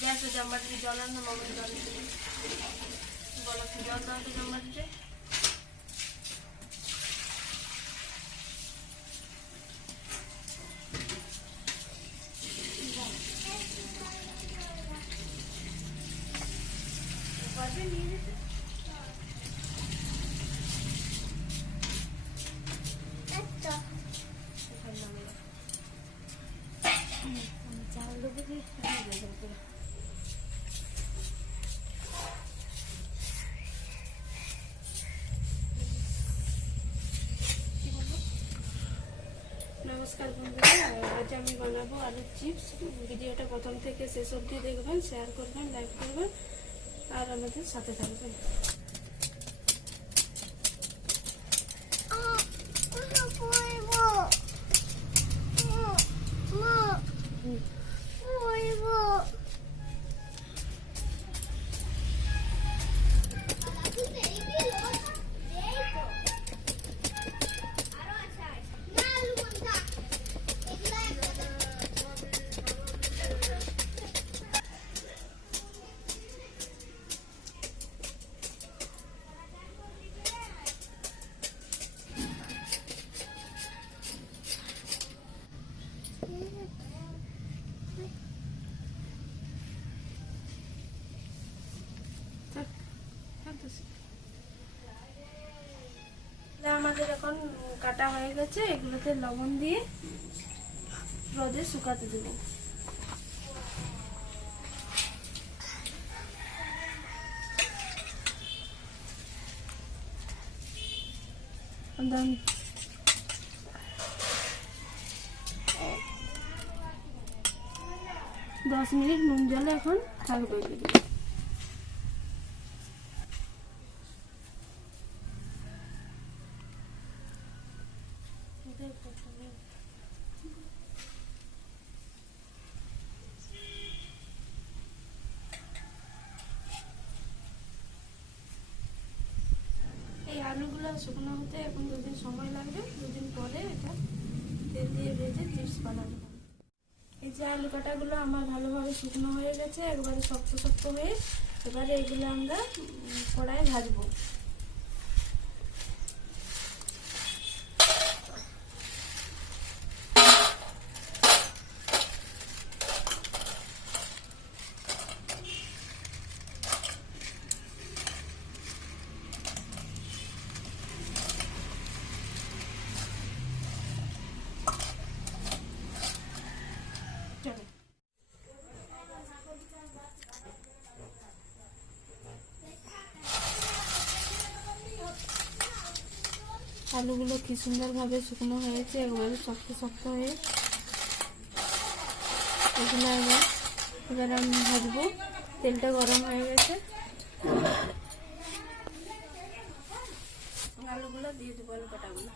গ্যাসে জমাটি জল আনো মামার জল বলো কি জল দাও তো জমাটিতে নিয়ে যেতে চাল দেবো কি নমস্কার বন্ধুরা, আজ আমি বানাবো আলুর চিপস। ভিডিওটা প্রথম থেকে শেষ অবধি দেখবেন, শেয়ার করবেন, লাইক করবেন আর আমাদের সাথে থাকবেন। আমাদের এখন কাটা হয়ে গেছে, এগুলোতে লবণ দিয়ে রোদে শুকাতে দেবো। দশ মিনিট নুন জলে এখন থাকবে। এই আলুগুলো শুকনো হতে এখন দুদিন সময় লাগবে, দুদিন পরে এটা তেল দিয়ে ভেজে চিপস বানানো। এই যে আলু কাটাগুলো আমার ভালোভাবে শুকনো হয়ে গেছে, একবারে শক্ত শক্ত হয়ে। এবারে এগুলো আমরা কড়াইয়ে ভাজবো। আলুগুলো কি সুন্দরভাবে শুকনো হয়েছে, একবারে শক্ত শক্ত হয়ে। এগুলো এবার আমি ভাজবো। তেলটা গরম হয়ে গেছে, আলুগুলো দিয়ে দেবো, আলু কাটাগুলো।